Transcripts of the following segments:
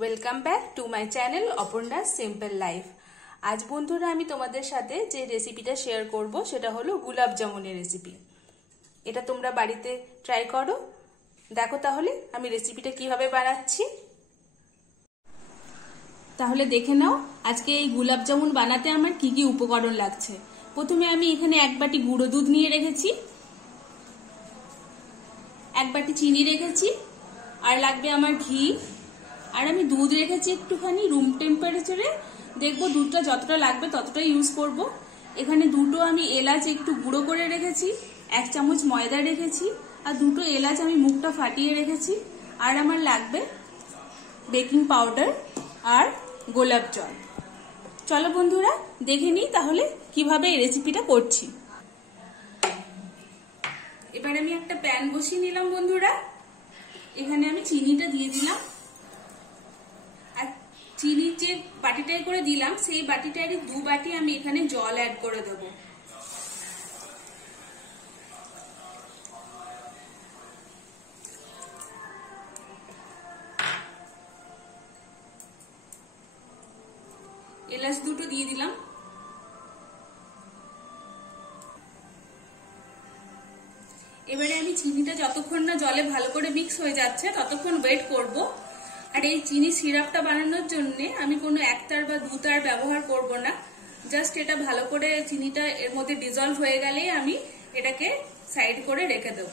Welcome back to my channel Aparna simple life. আজ বন্ধুরা আমি তোমাদের সাথে যে রেসিপিটা শেয়ার করব সেটা হলো গুলাব জামুনের রেসিপি। এটা তোমরা বাড়িতে ট্রাই করো। দেখো তাহলে আমি রেসিপিটা কিভাবে বানাচ্ছি। তাহলে দেখে নাও আজকে এই গুলাব জামুন বানাতে আমার কি কি উপকরণ লাগছে। প্রথমে আমি এখানে এক বাটি গুঁড়ো দুধ নিয়ে রেখেছি, এক বাটি চিনি রেখেছি, আর লাগবে আমার ঘি, আর আমি দুধ রেখেছি একটুখানি রুম টেম্পারেচারে। দেখবো দুধটা যতটা লাগবে ততটাই ইউজ করব। এখানে দুটো আমি এলাচ একটু গুঁড়ো করে রেখেছি, এক চামচ ময়দা রেখেছি, আর দুটো এলাচ আমি মুখটা ফাটিয়ে রেখেছি। আর আমার লাগবে বেকিং পাউডার আর গোলাপ জল। চলো বন্ধুরা দেখে নিই তাহলে কিভাবে এই রেসিপিটা করছি। এবার আমি একটা প্যান বসিয়ে নিলাম বন্ধুরা। এখানে আমি চিনিটা দিয়ে দিলাম, আর চিনি যে বাটিটায় করে দিলাম সেই বাটিটারই 2 বাটি আমি এখানে জল অ্যাড করে দেবো। এলাচ দুটো দিয়ে দিলাম। এবারে আমি চিনিটা যতক্ষণ না জলে ভালো করে মিক্স হয়ে যাচ্ছে ততক্ষণ ওয়েট করব। আর এই চিনি সিরাপটা বানানোর জন্য আমি কোনো একতার বা দুতার ব্যবহার করব না। জাস্ট এটা ভালো করে চিনিটা এর মধ্যে ডিজলভ হয়ে গেলেই আমি এটাকে সাইড করে রেখে দেব।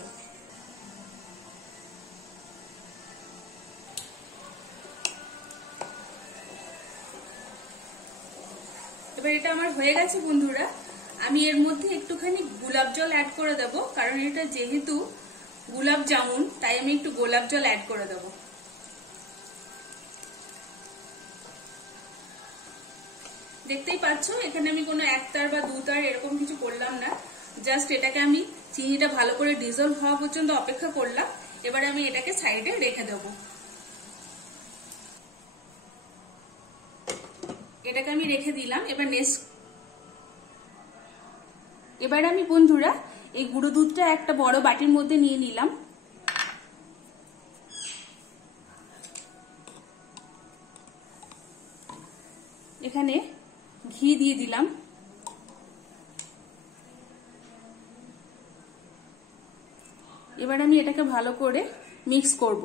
এবার এটা আমার হয়ে গেছে বন্ধুরা। আমি এর মধ্যে একটুখানি গোলাপ জল অ্যাড করে দেব, কারণ এটা যেহেতু গোলাপ জামুন তাই আমি একটু গোলাপ জল অ্যাড করে দেব। দেখতেই পাচ্ছ এখানে আমি কোনো একতার বা দুতার এরকম কিছু করলাম না। জাস্ট এটাকে আমি চিনিটা ভালো করে ডিজলভ হওয়া পর্যন্ত অপেক্ষা করলাম। এবারে আমি এটাকে সাইডে রেখে দেব। এটাকে আমি রেখে দিলাম। এবার আমি বন্ধুরা এই গুঁড়ো দুধটা একটা বড় বাটির মধ্যে নিয়ে নিলাম। এখানে ঘি দিয়ে দিলাম। এবার আমি এটাকে ভালো করে মিক্স করব।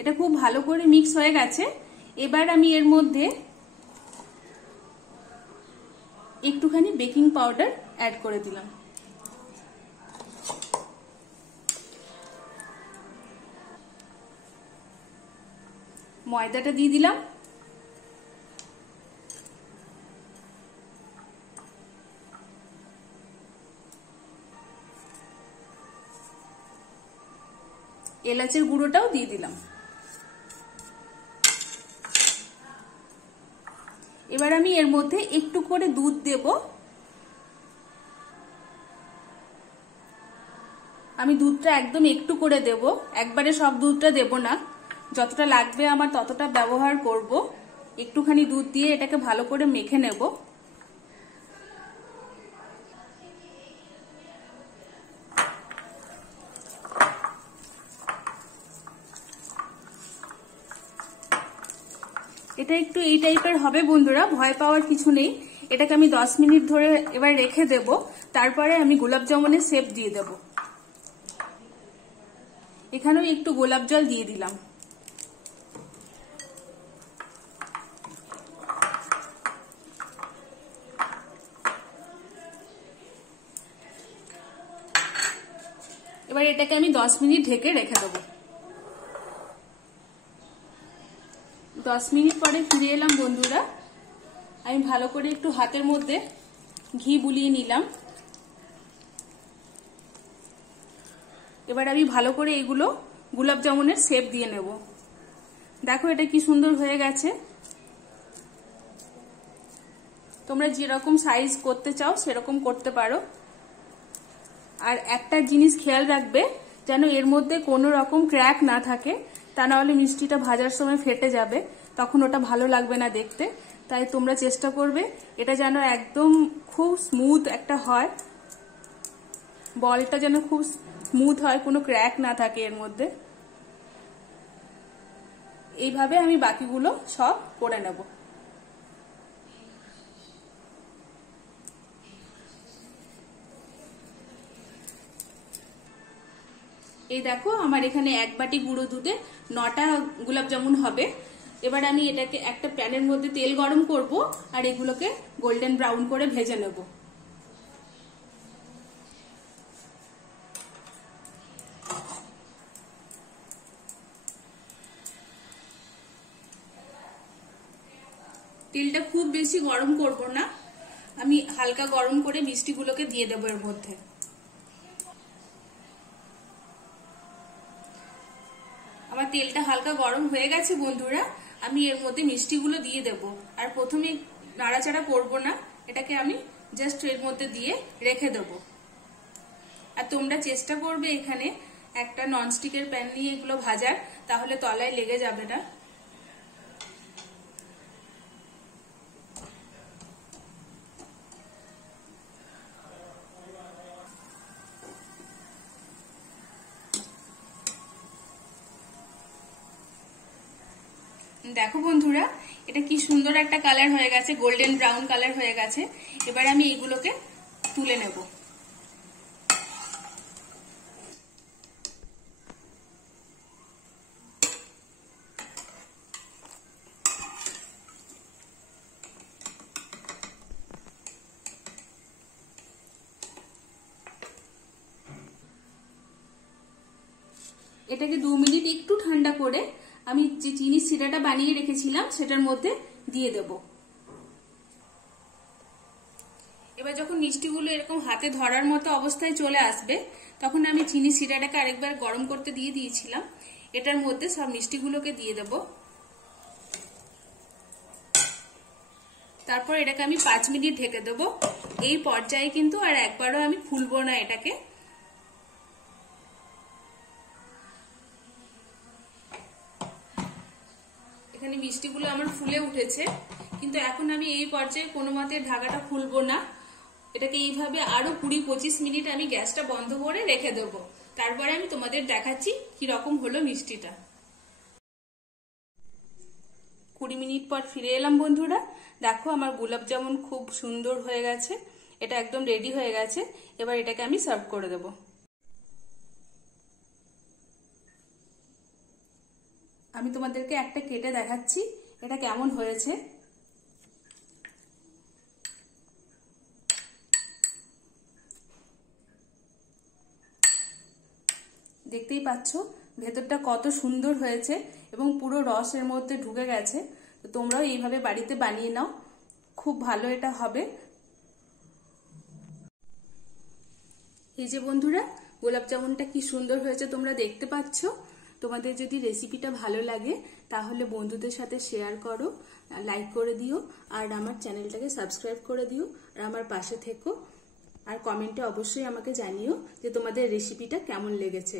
এটা খুব ভালো করে মিক্স হয়ে গেছে। এবার আমি এর মধ্যে একটুখানি বেকিং পাউডার অ্যাড করে দিলাম। ময়দাটা দিয়ে দিলাম। এলাচের গুঁড়োটাও দিয়ে দিলাম। এবার আমি এর মধ্যে একটু করে দুধ দেব। আমি দুধটা একদম একটু করে দেব, একবারে সব দুধটা দেব না। যতটা লাগবে আমার ততটা ব্যবহার করব। একটুখানি দুধ দিয়ে এটাকে ভালো করে মেখে নেব। এটা একটু এই টাইপের হবে বন্ধুরা, ভয় পাওয়ার কিছু নেই। এটাকে আমি 10 মিনিট ধরে এবার রেখে দেব। তারপরে আমি গোলাপ জামুনের শেপ দিয়ে দেব। এখানেও একটু গোলাপ জল দিয়ে দিলাম। এবার এটাকে আমি 10 মিনিট ঢেকে রেখে দেবো। 10 মিনিট পরে ফিরে এলাম বন্ধুরা। আমি ভালো করে একটু হাতের মধ্যে ঘি বুলিয়ে নিলাম। এবার আমি ভালো করে এগুলো গোলাপ জামুনের শেপ দিয়ে নেব। দেখো এটা কি সুন্দর হয়ে গেছে। তোমরা যেরকম সাইজ করতে চাও সেরকম করতে পারো। আর একটা জিনিস খেয়াল রাখবে যেন এর মধ্যে কোনো রকম ক্র্যাক না থাকে, তা না হলে মিষ্টিটা ভাজার সময় ফেটে যাবে, তখন ওটা ভালো লাগবে না দেখতে। তাই তোমরা চেষ্টা করবে এটা যেন একদম খুব স্মুথ একটা হয়, বলটা যেন খুব স্মুথ হয়, কোনো ক্র্যাক না থাকে এর মধ্যে। এইভাবে আমি বাকিগুলো সব করে নেব। এই দেখো আমার এখানে 1 বাটি গুঁড়ো দুধে 9টা গোলাপ জামুন হবে। এবার আমি এটাকে একটা প্যানের মধ্যে তেল গরম করব আর এগুলোকে গোল্ডেন ব্রাউন করে ভেজে নেব। তেলটা খুব বেশি গরম করব না, আমি হালকা গরম করে মিষ্টিগুলোকে দিয়ে দেবো এর মধ্যে। আমার তেলটা হালকা গরম হয়ে গেছে বন্ধুরা, আমি এর মধ্যে মিষ্টিগুলো দিয়ে দেব। আর প্রথমে নাড়াচাড়া করব না, এটাকে আমি জাস্ট এর মধ্যে দিয়ে রেখে দেব। আর তোমরা চেষ্টা করবে এখানে একটা ননস্টিকের প্যান নিয়ে এগুলো ভাজার, তাহলে তলায় লেগে যাবে না। দেখো বন্ধুরা, এটা কি সুন্দর একটা কালার হয়ে গেছে, গোল্ডেন ব্রাউন কালার হয়ে গেছে। এবার আমি এগুলোকে তুলে নেব। এটাকে 2 মিনিট একটু ঠান্ডা করে আমি যে চিনির সিরাটা বানিয়ে রেখেছিলাম সেটার মধ্যে দিয়ে দেব। এবার যখন মিষ্টিগুলো এরকম হাতে ধরার মতো অবস্থায় চলে আসবে, তখন আমি চিনি সিরাটাকে আরেকবার গরম করতে দিয়ে দিয়েছিলাম, এটার মধ্যে সব মিষ্টিগুলোকে দিয়ে দেব। তারপর এটাকে আমি 5 মিনিট ঢেকে দেব। এই পর্যায়ে কিন্তু আর একবারও আমি খুলবো না এটাকে। এখানে মিষ্টিগুলো আমার ফুলে উঠেছে, কিন্তু এখন আমি এই পর্যায়ে কোনো মতে ঢাকাটা খুলবো না। এটাকে এইভাবে আরো 20-25 মিনিট আমি গ্যাসটা বন্ধ করে রেখে দেবো। তারপরে আমি তোমাদের দেখাচ্ছি কি রকম হলো মিষ্টিটা। 20 মিনিট পর ফিরে এলাম বন্ধুরা। দেখো আমার গোলাপ জামুন খুব সুন্দর হয়ে গেছে, এটা একদম রেডি হয়ে গেছে। এবার এটাকে আমি সার্ভ করে দেবো। আমি তোমাদেরকে একটা কেটে দেখাচ্ছি এটা কেমন হয়েছে। দেখতেই পাচ্ছ ভেতরটা কত সুন্দর হয়েছে এবং পুরো রস এর মধ্যে ঢুকে গেছে। তো তোমরাও এইভাবে বাড়িতে বানিয়ে নাও, খুব ভালো এটা হবে। এই যে বন্ধুরা, গোলাপ জামুনটা কি সুন্দর হয়েছে তোমরা দেখতে পাচ্ছ। তোমাদের যদি রেসিপিটা ভালো লাগে তাহলে বন্ধুদের সাথে শেয়ার করো, লাইক করে দিও, আর আমার চ্যানেলটাকে সাবস্ক্রাইব করে দিও, আর আমার পাশে থেকো। আর কমেন্টে অবশ্যই আমাকে জানিও যে তোমাদের রেসিপিটা কেমন লেগেছে।